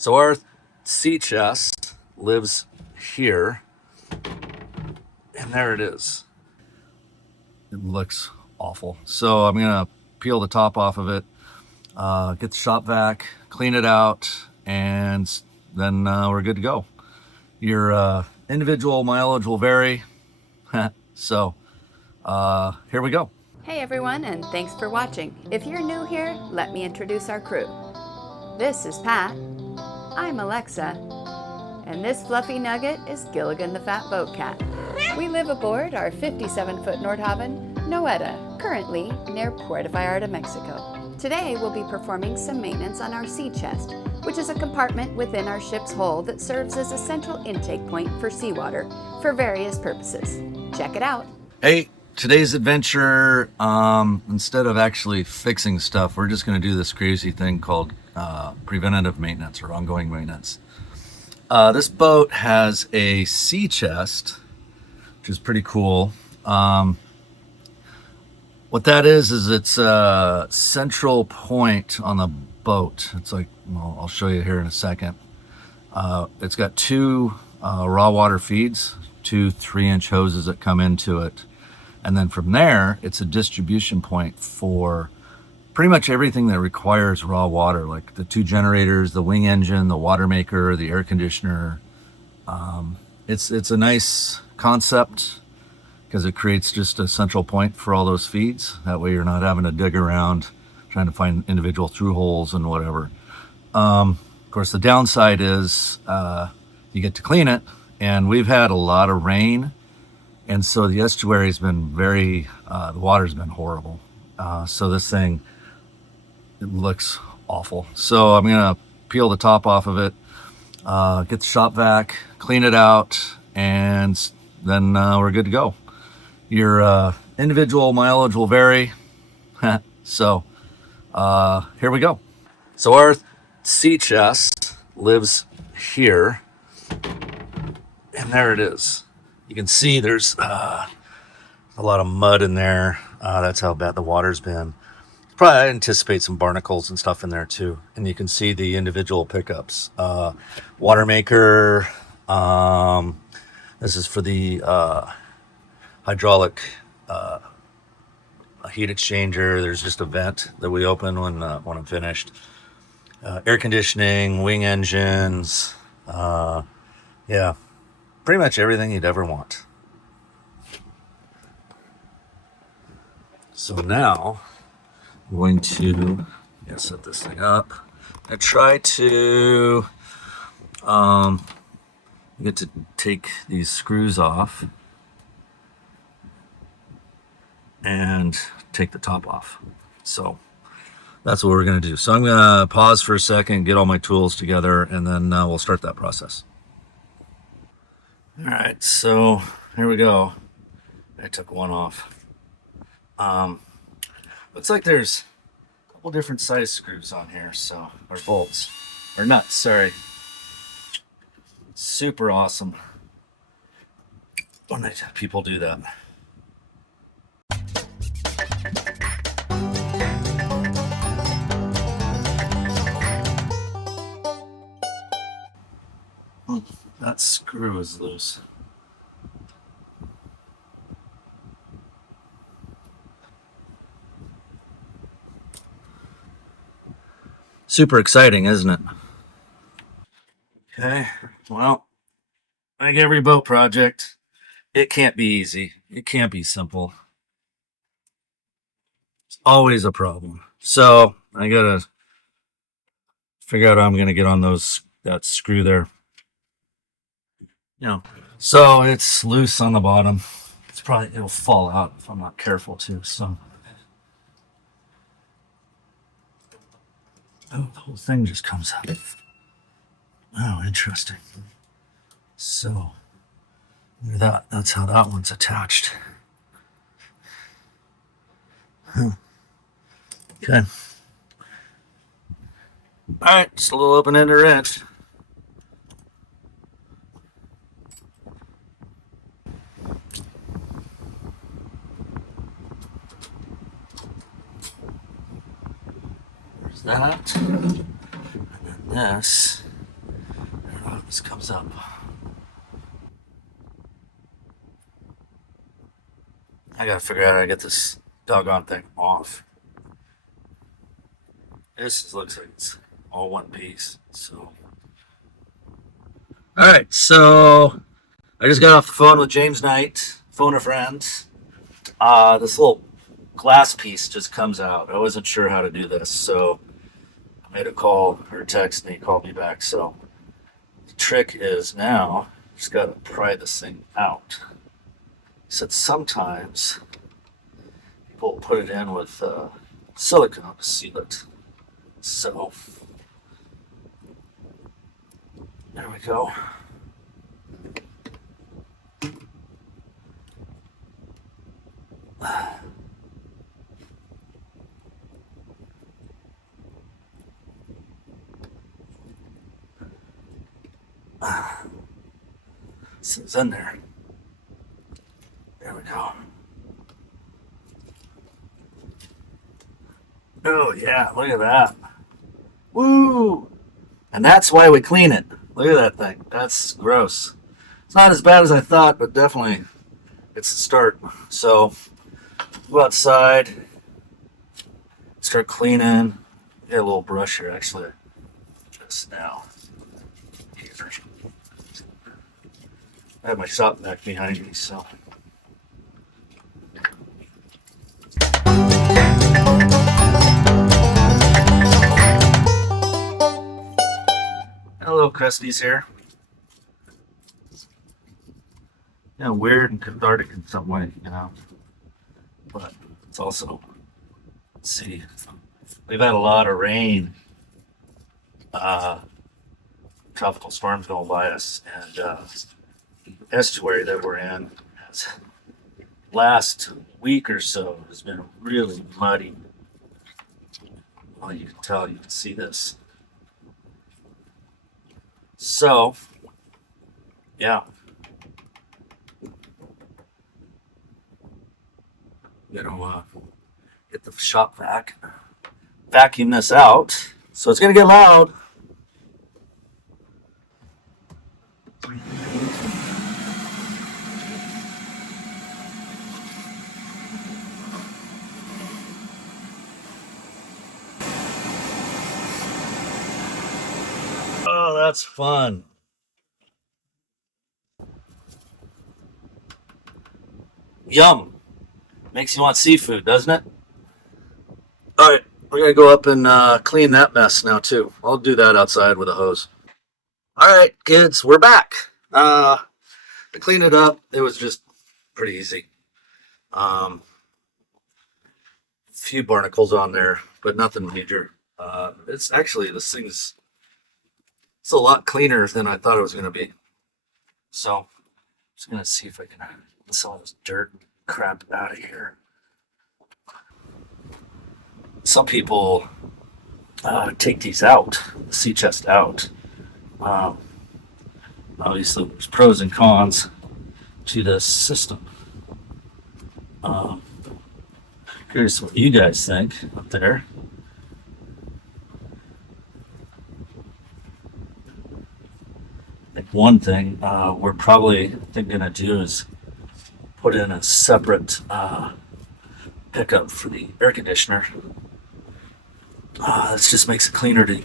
So our sea chest lives here, and there it is. It looks awful. So I'm gonna peel the top off of it, get the shop vac, clean it out, and then we're good to go. Your individual mileage will vary. So here we go. Hey everyone, and thanks for watching. If you're new here, let me introduce our crew. This is Pat, I'm Alexa, and this fluffy nugget is Gilligan the Fat Boat Cat. We live aboard our 57-foot Nordhavn, Noeta, currently near Puerto Vallarta, Mexico. Today we'll be performing some maintenance on our sea chest, which is a compartment within our ship's hull that serves as a central intake point for seawater for various purposes. Check it out. Hey, today's adventure, instead of actually fixing stuff, we're just going to do this crazy thing called preventative maintenance or ongoing maintenance. This boat has a sea chest, which is pretty cool. What that is it's a central point on the boat. It's like, well, I'll show you here in a second. It's got two raw water feeds, two 3-inch hoses that come into it. And then from there, it's a distribution point for pretty much everything that requires raw water, like the two generators, the wing engine, the water maker, the air conditioner. It's a nice concept because it creates just a central point for all those feeds. That way you're not having to dig around trying to find individual through holes and whatever. Of course, the downside is you get to clean it, and we've had a lot of rain, and so the estuary's been the water's been horrible. So this thing, it looks awful. So I'm gonna peel the top off of it, get the shop vac, clean it out, and then we're good to go. Your individual mileage will vary. So here we go. So our sea chest lives here, and there it is. You can see there's a lot of mud in there. That's how bad the water's been. Probably I anticipate some barnacles and stuff in there too. And you can see the individual pickups. Water maker. This is for the hydraulic heat exchanger. There's just a vent that we open when I'm finished. Air conditioning, wing engines. Yeah, pretty much everything you'd ever want. So now I'm going to set this thing up. I try to get to take these screws off and take the top off. So that's what we're going to do. So I'm going to pause for a second, get all my tools together, and then we'll start that process. All right, so here we go. I took one off. Looks like there's a couple different size screws on here, or bolts, or nuts, sorry. Super awesome when people do that. That screw is loose. Super exciting, isn't it? Okay, well, like every boat project, it can't be easy. It can't be simple. It's always a problem. So I gotta figure out how I'm gonna get on that screw there. So it's loose on the bottom. It'll fall out if I'm not careful too. So the whole thing just comes out. Oh, interesting. So that's how that one's attached. Okay. All right, just a little open-ended wrench. There's that. And then this This comes up. I gotta figure out how to get this doggone thing off. Looks like it's all one piece. So, all right. So I just got off the phone with James Knight, phone a friend. This little glass piece just comes out. I wasn't sure how to do this, so I made a call or a text, and he called me back. So the trick is now just got to pry this thing out. He said sometimes people put it in with silicone to seal it. So there we go. This thing's in there. There we go. Oh yeah, look at that. Woo! And that's why we clean it. Look at that thing. That's gross. It's not as bad as I thought, but definitely it's a start. So go outside, start cleaning. Get a little brush here, actually, just now. Here. I have my shop vac behind me, so. Hello, Krusty's here. Yeah, weird and cathartic in some way, you know. But it's also, let's see, we've had a lot of rain, tropical storms going by us, and the estuary that we're in last week or so has been really muddy. Well, you can tell, you can see this. So, yeah. Gonna get the shop vac, vacuum this out. So it's gonna get loud. Oh, that's fun. Yum. Makes you want seafood, doesn't it? All right, we're gonna go up and clean that mess now too. I'll do that outside with a hose. All right, kids, we're back. To clean it up, it was just pretty easy. A few barnacles on there, but nothing major. It's actually, this thing's, it's a lot cleaner than I thought it was gonna be. So I'm just gonna see if I can get some of this dirt crap out of here. Some people take these out, the sea chest out. Obviously, there's pros and cons to this system. Curious what you guys think up there. I think one thing we're probably thinking to do is put in a separate pickup for the air conditioner. This just makes it cleaner to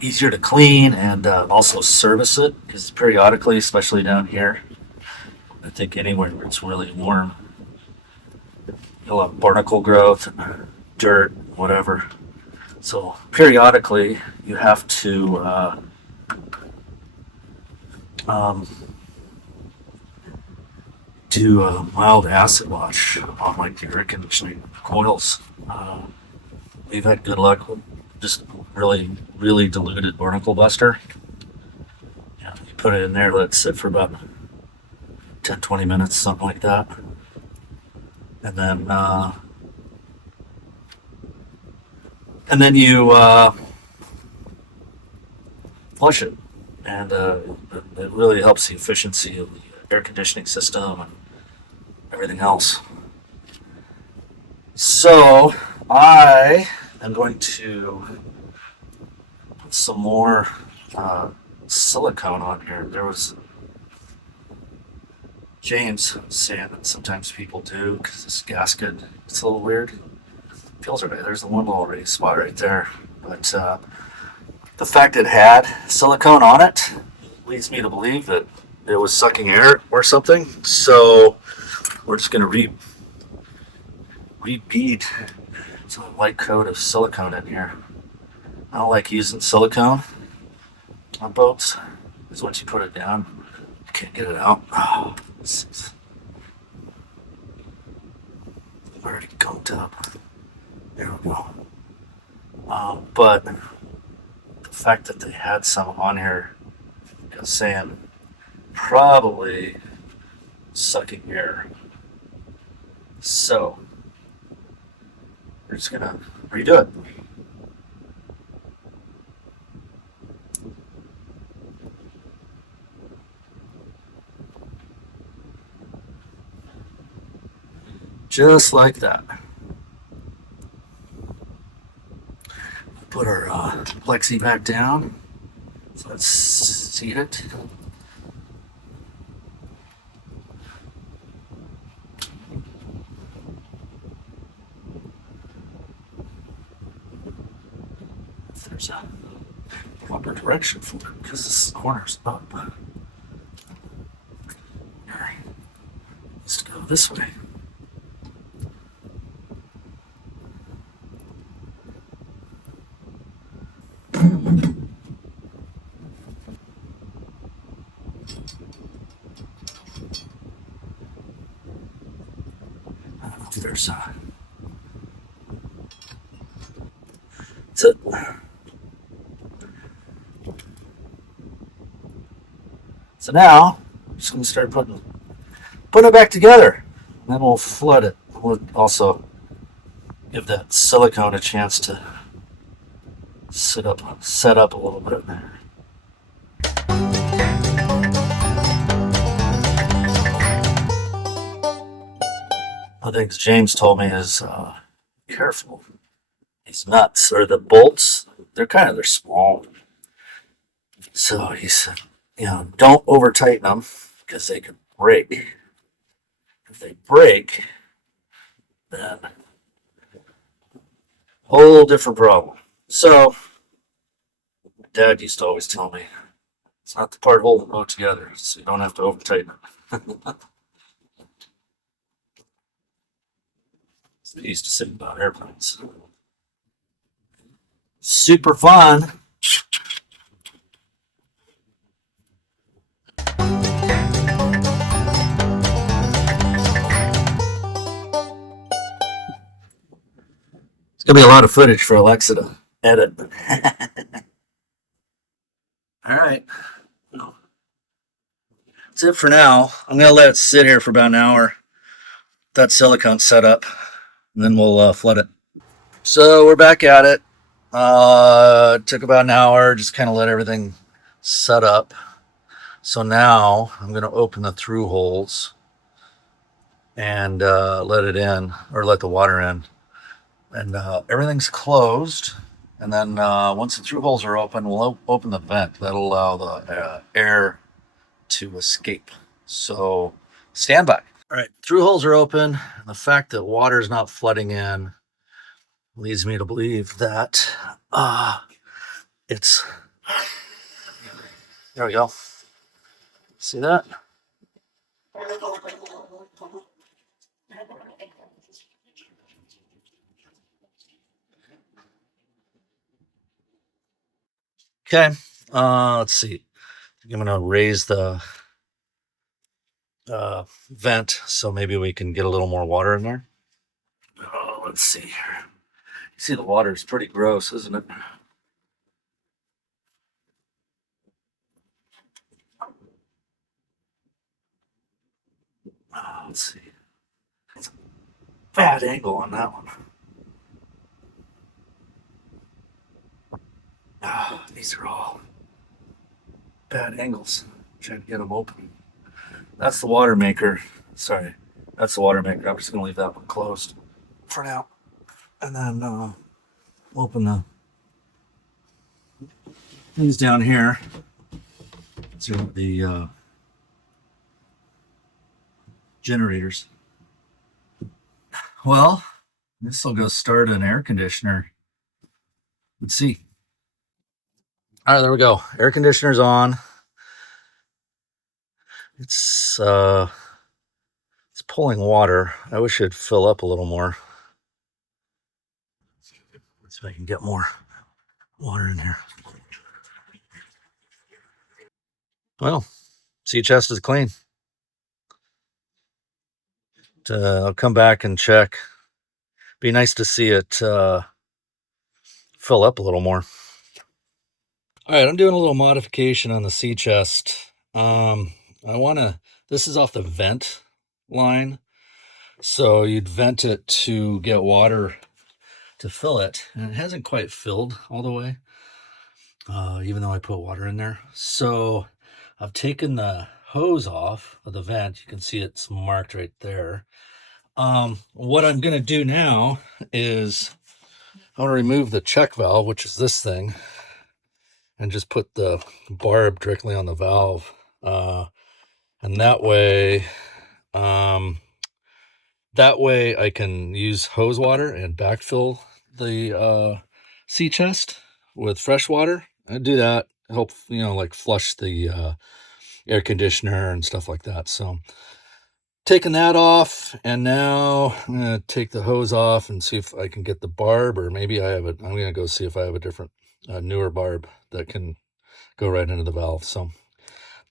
easier to clean and also service it, because periodically, especially down here, I think anywhere where it's really warm, you'll have barnacle growth and dirt, whatever. So periodically, you have to do a mild acid wash on like the air conditioning coils. We've had good luck with just really diluted barnacle buster. Yeah, you put it in there, let it sit for about 10-20 minutes, something like that. And then you flush it. And it really helps the efficiency of the air conditioning system and everything else. So I am going to put some more silicone on here. There was James saying that sometimes people do because this gasket, it's a little weird. Feels right. There's the one little raised spot right there. But the fact it had silicone on it leads me to believe that it was sucking air or something. So we're just going to rebead some light coat of silicone in here. I don't like using silicone on boats because once you put it down, you can't get it out. Oh, it's already gunked up. There we go. But the fact that they had some on here is saying probably sucking air. So we're just gonna redo it. Just like that. Put our plexi back down. So let's seat it. If there's a proper direction for it, because this corner's up. Here. Let's go this way. There's that's it. So now I'm just gonna start putting it back together, and then we'll flood it. We'll also give that silicone a chance to set up a little bit. One of the things James told me is careful. These nuts or the bolts, they're small. So he said, don't over tighten them because they can break. If they break, then whole different problem. So Dad used to always tell me it's not the part holding the boat together, so you don't have to over tighten it. He used to say about airplanes. Super fun. It's gonna be a lot of footage for Alexa to edit. All right. That's it for now. I'm gonna let it sit here for about an hour. That silicone set up, and then we'll flood it. So we're back at it. It took about an hour, just kind of let everything set up. So now I'm going to open the through holes and let it in, or let the water in. And everything's closed. And then once the through holes are open, we'll open the vent. That'll allow the air to escape. So stand by. All right, through holes are open. And the fact that water is not flooding in leads me to believe that it's, there we go. See that? Okay, let's see. I'm going to raise the vent so maybe we can get a little more water in there. Oh, let's see here. You see the water is pretty gross, isn't it? Oh, let's see. It's a bad angle on that one. Oh, these are all bad angles. Trying to get them open. That's the water maker. Sorry, that's the water maker. I'm just going to leave that one closed for now. And then open the things down here. So the generators. Well, this will go start an air conditioner. Let's see. All right, there we go. Air conditioner's on. It's pulling water. I wish it'd fill up a little more. Let's see if I can get more water in here. Well, sea chest is clean. I'll come back and check. Be nice to see it fill up a little more. All right, I'm doing a little modification on the sea chest. This is off the vent line. So you'd vent it to get water to fill it. And it hasn't quite filled all the way, even though I put water in there. So I've taken the hose off of the vent. You can see it's marked right there. What I'm going to do now is I want to remove the check valve, which is this thing, and just put the barb directly on the valve. And that way I can use hose water and backfill the sea chest with fresh water. I do that, help, like flush the air conditioner and stuff like that. So taking that off, and now I'm gonna take the hose off and see if I can get the barb, or maybe I'm gonna go see if I have a different newer barb that can go right into the valve. So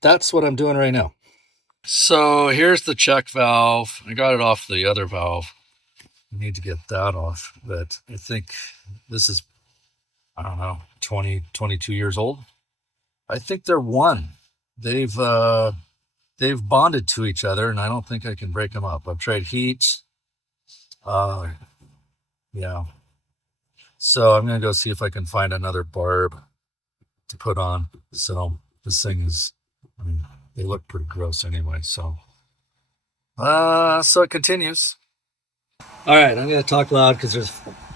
that's what I'm doing right now. So here's the check valve. I got it off the other valve. I need to get that off, but I think this is, I don't know, 22 years old. I think they're one. They've bonded to each other, and I don't think I can break them up. I've tried heat. Yeah. So I'm gonna go see if I can find another barb to put on. So this thing is, they look pretty gross anyway. So it continues. All right, I'm gonna talk loud because there's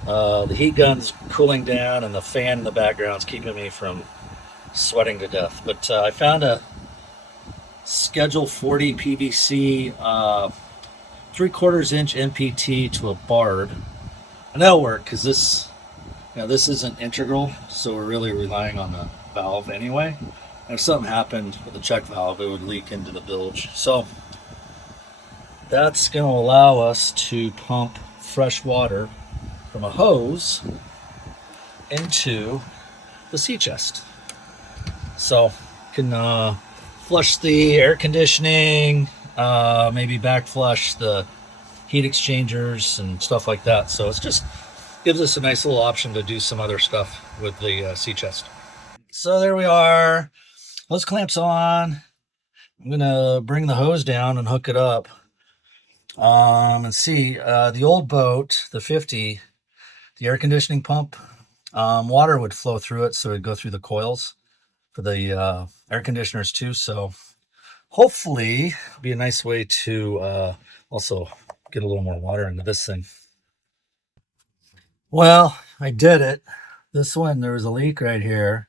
the heat gun's cooling down, and the fan in the background's keeping me from sweating to death. But I found a Schedule 40 PVC 3/4 inch NPT to a barb, and that'll work because this isn't integral, so we're really relying on the valve anyway. And if something happened with the check valve, it would leak into the bilge. So that's going to allow us to pump fresh water from a hose into the sea chest. So can flush the air conditioning, maybe back flush the heat exchangers and stuff like that. So it's just gives us a nice little option to do some other stuff with the sea chest. So there we are. Hose clamps on. I'm gonna bring the hose down and hook it up. And see, the old boat, the 50, the air conditioning pump, water would flow through it, so it'd go through the coils for the air conditioners too. So hopefully it'll be a nice way to also get a little more water into this thing. Well, I did it. This one, there was a leak right here.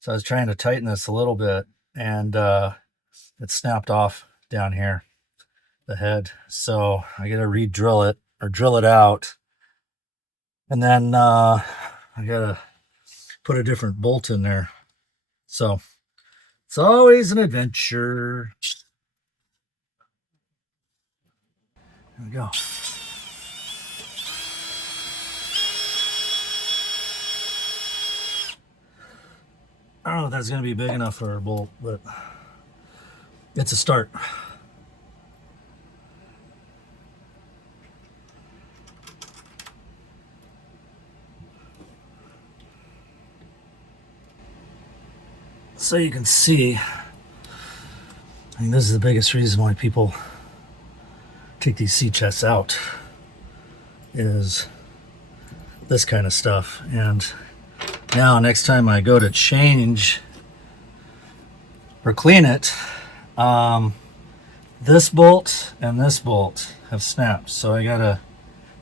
So I was trying to tighten this a little bit, and it snapped off down here, the head. So I got to re-drill it, or drill it out. And then I got to put a different bolt in there. So it's always an adventure. There we go. I don't know if that's going to be big enough for a bolt, but it's a start. So you can see, this is the biggest reason why people take these sea chests out, is this kind of stuff. And now next time I go to change or clean it, this bolt and this bolt have snapped, so I gotta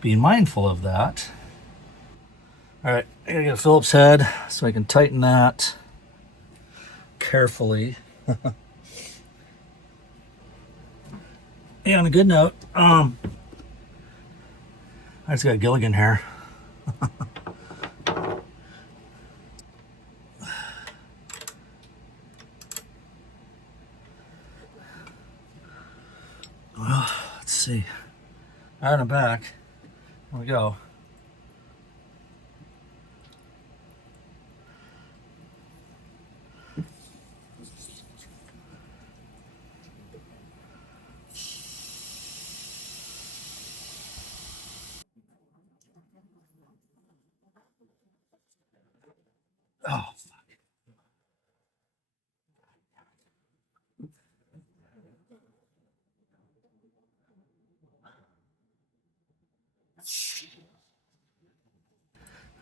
be mindful of that. All right, I gotta get a Phillips head so I can tighten that carefully. Hey, on a good note, I just got Gilligan hair. Well, let's see. All right, I'm back. Here we go. Oh,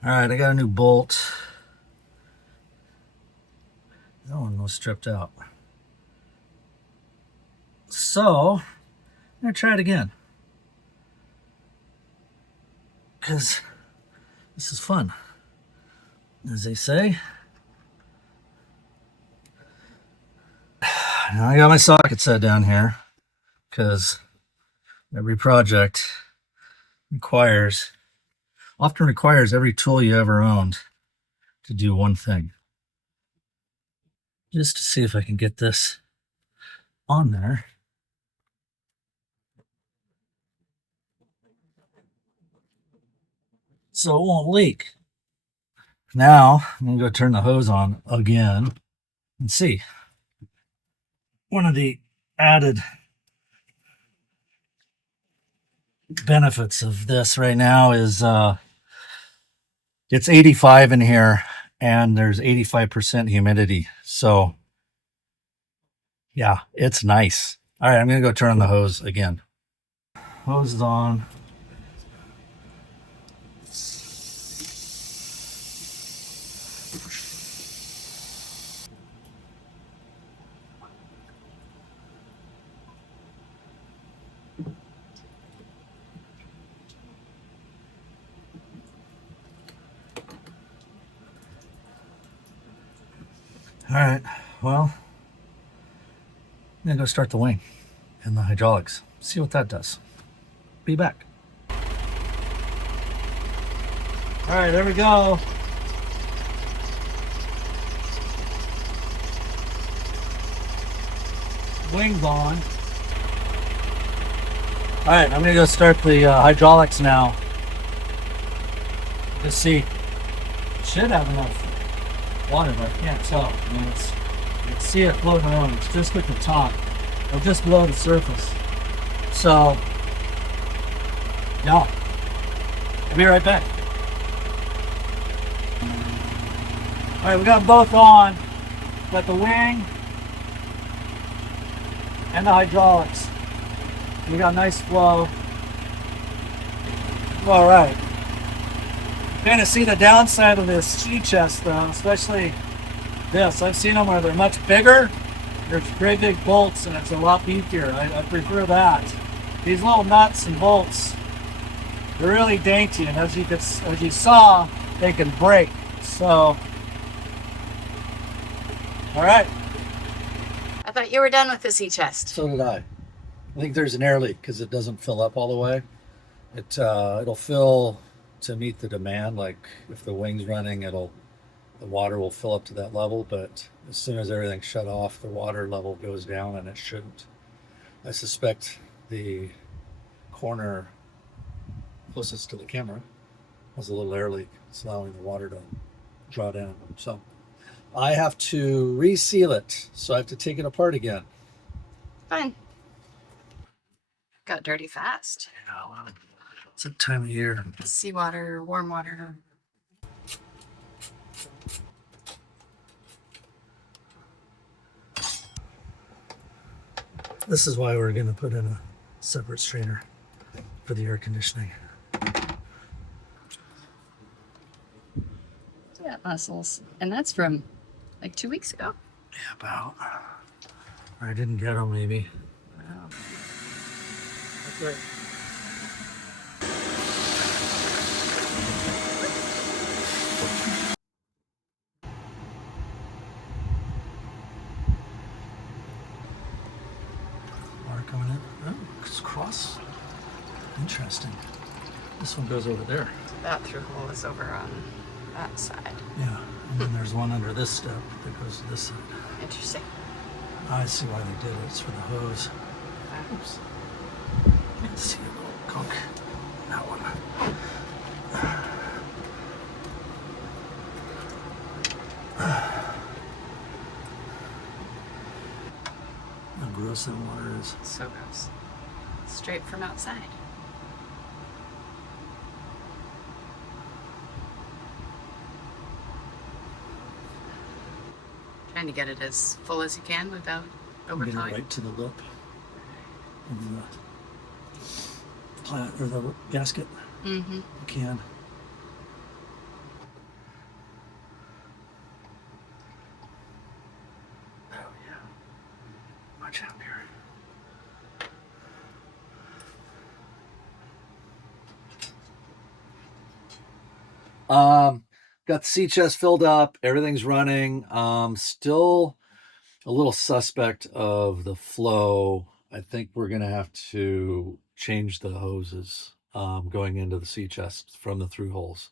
all right, I got a new bolt. That one was stripped out. So, I'm gonna try it again. Because this is fun, as they say. Now I got my socket set down here because every project often requires every tool you ever owned to do one thing. Just to see if I can get this on there. So it won't leak. Now I'm gonna go turn the hose on again and see. One of the added benefits of this right now is it's 85 in here and there's 85% humidity. So yeah, it's nice. All right, I'm gonna go turn on the hose again. Hose is on. All right, well, I'm gonna go start the wing and the hydraulics. See what that does. Be back. All right, there we go. Wing's on. All right, I'm gonna go start the hydraulics now. Just see. Should have enough water, but I can't tell. I mean, you can see it floating around. It's just at the top, or just below the surface. So, yeah, I'll be right back. All right, we got them both on. Got the wing and the hydraulics. We got nice flow. All right. Kind of see the downside of this sea chest though, especially this. I've seen them where they're much bigger. There's great big bolts and it's a lot beefier. I prefer that. These little nuts and bolts, they're really dainty, and as you saw, they can break. So, all right. I thought you were done with the sea chest. So did I. I think there's an air leak because it doesn't fill up all the way. It'll fill to meet the demand. Like if the wing's running, the water will fill up to that level, but as soon as everything's shut off, the water level goes down, and it shouldn't. I suspect the corner closest to the camera has a little air leak. It's allowing the water to draw down. So I have to reseal it, so I have to take it apart again. Fine. Got dirty fast. Yeah, well, it's that time of year. Seawater, warm water. This is why we're going to put in a separate strainer for the air conditioning. Yeah, muscles. And that's from like 2 weeks ago. Yeah, about. I didn't get them, maybe. Wow. That's right. coming in. Oh, it's cross. Interesting. This one goes over there. So that through hole is over on that side. Yeah, and then there's one under this step that goes to this side. Interesting. I see why they did it. It's for the hose. Oops. Let's see a little gunk. That one. How gross that water is. So gross. Straight from outside. Trying to get it as full as you can without Get it overflowing. right to the lip of the plat or the gasket. Mm-hmm. You can. Oh yeah, much happier. Got the sea chest filled up. Everything's running. Still a little suspect of the flow. I think we're gonna have to change the hoses going into the sea chest from the through holes.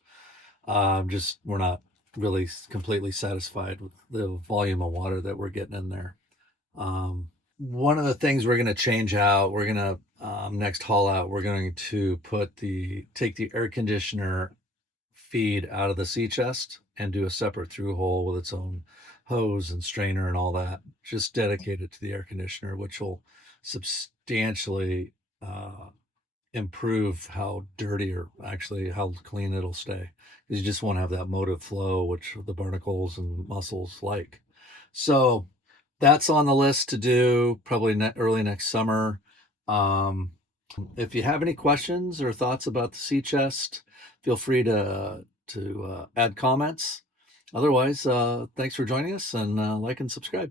Just we're not really completely satisfied with the volume of water that we're getting in there. One of the things we're going to change out, we're going to next haul out, we're going to take the air conditioner feed out of the sea chest and do a separate through hole with its own hose and strainer and all that, just dedicated to the air conditioner, which will substantially improve how dirty or actually how clean it'll stay, because you just won't have that motive flow, which the barnacles and mussels like. So that's on the list to do probably early next summer. If you have any questions or thoughts about the sea chest, feel free to add comments. Otherwise, thanks for joining us, and like and subscribe.